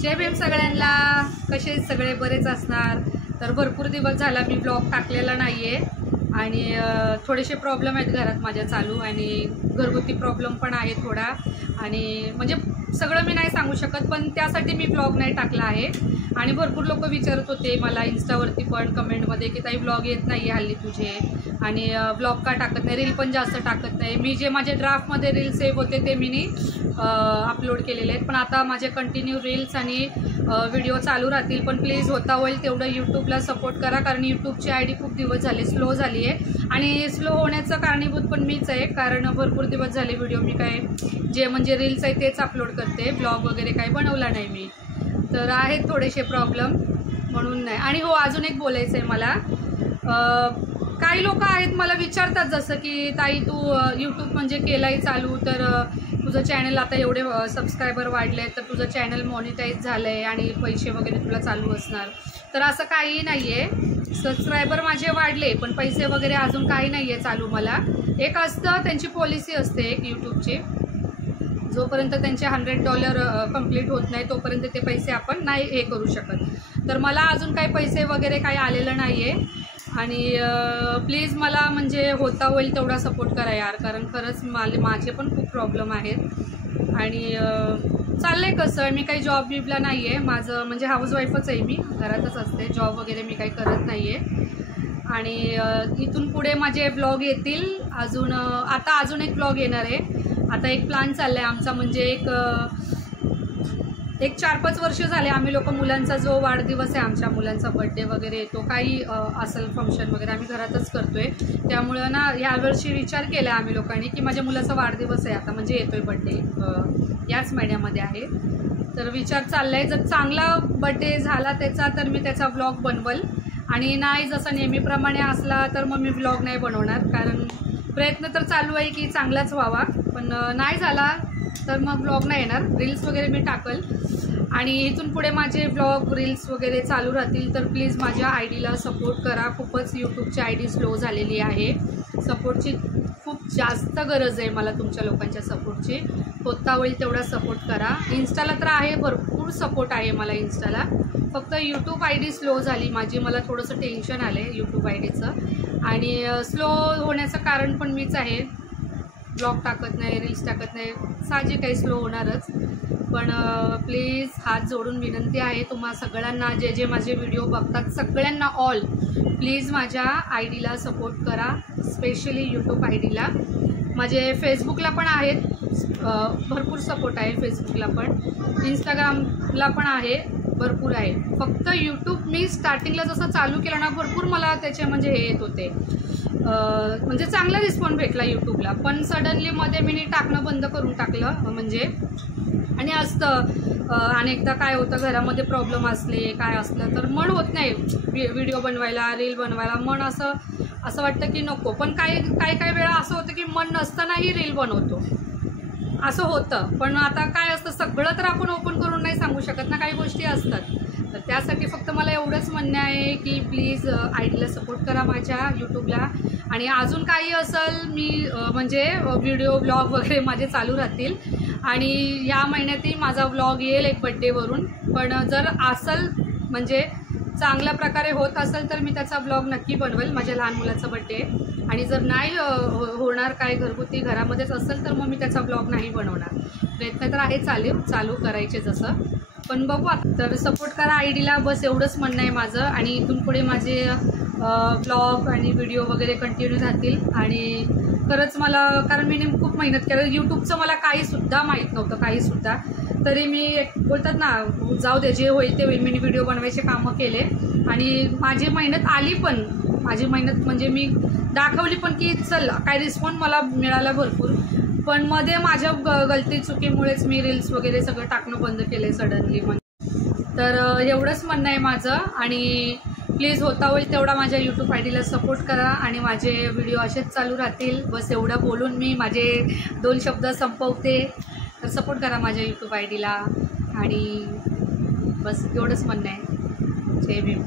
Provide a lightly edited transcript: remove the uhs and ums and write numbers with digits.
जय भीम सगळ्यांना. कसे सगळे बरेच असणार. तर भरपूर दिवस झाला मी ब्लॉग टाकलेला नाही आहे आणि थोडेसे प्रॉब्लेम आहेत घरात माझ्या चालू आणि घरगुती प्रॉब्लेम पण आहे थोडा आणि म्हणजे सगळं मी नाही सांगू शकत पण त्यासाठी मी ब्लॉग नाही टाकला आहे. आणि भरपूर लोक विचारत होते मला इन्स्टावरती पण कमेंटमध्ये की ताई ब्लॉग येत नाही हल्ली तुझे आणि ब्लॉग का टाकत नाही, रील पण जास्त टाकत नाही. मी जे माझे ड्राफ्टमध्ये रील सेव्ह होते ते मी अपलोड केलेले आहेत पण आता माझे कंटिन्यू रील्स आणि व्हिडिओ चालू राहतील. पण प्लीज होता होईल तेवढं यूट्यूबला सपोर्ट करा कारण यूट्यूबची आय डी खूप दिवस झाले स्लो झाली आहे आणि स्लो होण्याचं कारणीभूत पण मीच आहे कारण भरपूर दिवस झाले व्हिडिओ मी काय जे म्हणजे रील्स आहे तेच अपलोड करते, ब्लॉग वगैरे काही बनवला नाही मी. तर आहेत थोडेसे प्रॉब्लेम म्हणून नाही. आणि हो अजून एक बोलायचं आहे मला. काही लोक आहेत मला विचारतात जसं की ताई तू यूट्यूब म्हणजे केलाही चालू तर तुझं चॅनल आता एवढे सबस्क्रायबर वाढले तर तुझं चॅनल मॉनिटाईज झालं आहे आणि पैसे वगैरे तुला चालू असणार. तर असं काहीही नाही आहे. सबस्क्रायबर माझे वाढले पण पैसे वगैरे अजून काही नाही आहे चालू. मला एक असतं त्यांची पॉलिसी असते एक यूट्यूबची, जोपर्यंत त्यांचे $100 कंप्लीट होत नाही तोपर्यंत ते पैसे आपण नाही हे करू शकत. तर मला अजून काही पैसे वगैरे काही आलेलं नाही आहे आणि प्लीज मला म्हणजे होता होईल तेवढा सपोर्ट करा यार कारण खरंच माझे पण खूप प्रॉब्लेम आहेत. आणि चाललं आहे कसं मी काही जॉब बिबला नाही आहे, माझं म्हणजे हाऊसवाईफच आहे, मी घरातच असते, जॉब वगैरे मी काही करत नाही आहे. आणि इथून पुढे माझे ब्लॉग येतील अजून. आता अजून एक ब्लॉग येणार आहे. आता एक प्लॅन चालला आहे आमचा म्हणजे एक 4-5 वर्ष झाले आम्ही लोक मुलांचा जो वाढदिवस आहे आमच्या मुलांचा बड्डे वगैरे येतो काही असेल फंक्शन वगैरे आम्ही घरातच करतो आहे. त्यामुळं ना यावर्षी विचार केला आम्ही लोकांनी की माझ्या मुलाचा वाढदिवस आहे आता म्हणजे येतो आहे बड्डे याच महिन्यामध्ये आहे. तर विचार चालला आहे जर चांगला बड्डे झाला त्याचा तर मी त्याचा ब्लॉग बनवल आणि नाही जसं नेहमीप्रमाणे असला तर मग मी ब्लॉग नाही बनवणार कारण प्रयत्न तर चालू आहे की चांगलाच व्हावा पण नाही झाला तर मग ब्लॉग नाही येणार. रील्स वगैरे मी टाकल आणि इथून पुढे माझे ब्लॉग रील्स वगैरे चालू राहतील. तर प्लीज माझ्या आय डीला सपोर्ट करा. खूपच यूट्यूबची आय डी स्लो झालेली आहे. सपोर्टची खूप जास्त गरज आहे मला तुमच्या लोकांच्या सपोर्टची. होता होईल तेवढा सपोर्ट करा. इन्स्टाला तर आहे भरपूर सपोर्ट आहे मला इन्स्टाला, फक्त यूट्यूब आय डी स्लो झाली माझी. मला थोडंसं टेन्शन आलं आहे यूट्यूब आय डीचं आणि स्लो होण्याचं कारण पण मीच आहे. ब्लॉग टाकत नाही, रील्स टाकत नाही, साहजिक काही स्लो होणारच. पण प्लीज हात जोडून विनंती आहे तुम्हा सगळ्यांना जे जे माझे व्हिडिओ बघतात सगळ्यांना ऑल प्लीज माझ्या आय डीला सपोर्ट करा, स्पेशली यूट्यूब आय डीला. माझे फेसबुकला पण आहेत भरपूर सपोर्ट आहे फेसबुकला पण, इंस्टाग्रामला पण आहे भरपूर आहे. फक्त यूट्यूब मी स्टार्टिंगला जसं चालू केलं ना भरपूर मला त्याचे म्हणजे हे येत होते म्हणजे चांगला रिस्पॉन्स भेटला यूट्यूबला पण सडनली मध्ये मी टाकणं बंद करून टाकलं म्हणजे. आणि असतं अनेकदा काय होतं घरामध्ये प्रॉब्लेम असले काय असलं तर मन होत नाही व्हिडिओ बनवायला रील बनवायला. मन असं वाटतं की नको पण काही वेळा असं होतं की मन नसतानाही रील बनवतो असं होतं. पण आता काय असतं सगळं तर आपण ओपन करून नाही सांगू शकत ना, काही गोष्टी असतात. तर त्यासाठी फक्त मला एवढंच म्हणणं आहे की प्लीज आय डीला सपोर्ट करा माझ्या यूट्यूबला. आणि अजून काही असेल मी म्हणजे व्हिडिओ ब्लॉग वगैरे माझे चालू राहतील आणि या महिन्यातही माझा व्लॉग येईल एक बड्डेवरून. पण जर असेल म्हणजे चांगल्या प्रकारे होत असेल तर मी त्याचा ब्लॉग नक्की बनवेल. माझ्या लहान मुलाचा बड्डे आणि जर नाही होणार काय घरगुती घरामध्येच असेल तर मग मी त्याचा ब्लॉग नाही बनवणार. प्रयत्न तर आहे चालू करायचे जसं पण बघू आता. तर सपोर्ट करा आय डीला बस एवढंच म्हणणं आहे माझं. आणि इथून पुढे माझे ब्लॉग आणि व्हिडिओ वगैरे कंटिन्यू राहतील. आणि खरंच मला कारण मी खूप मेहनत केलं यूट्यूबचं मला काहीसुद्धा माहीत नव्हतं काहीसुद्धा. तरी मी बोलतात ना जाऊ दे जे होईल ते होईल मी व्हिडिओ बनवायचे कामं केले आणि माझी मेहनत आली पण माझी मेहनत म्हणजे मी दाखवली पण की चल काय रिस्पॉन्स मला मिळाला भरपूर. पण मध्ये माझ्या गलती चुकीमुळेच मी रील्स वगैरे सगळं टाकणं बंद केले सडनली. तर एवढंच म्हणणं आहे माझं. आणि प्लीज होता होईल तेवढा माझ्या यूट्यूब आय डीला सपोर्ट करा आणि माझे व्हिडिओ असेच चालू राहतील. बस एवढं बोलून मी माझे 2 शब्द संपवते. तर सपोर्ट करा माझ्या यूट्यूब आय डीला आणि बस एवढंच म्हणणं आहे. जय भीम.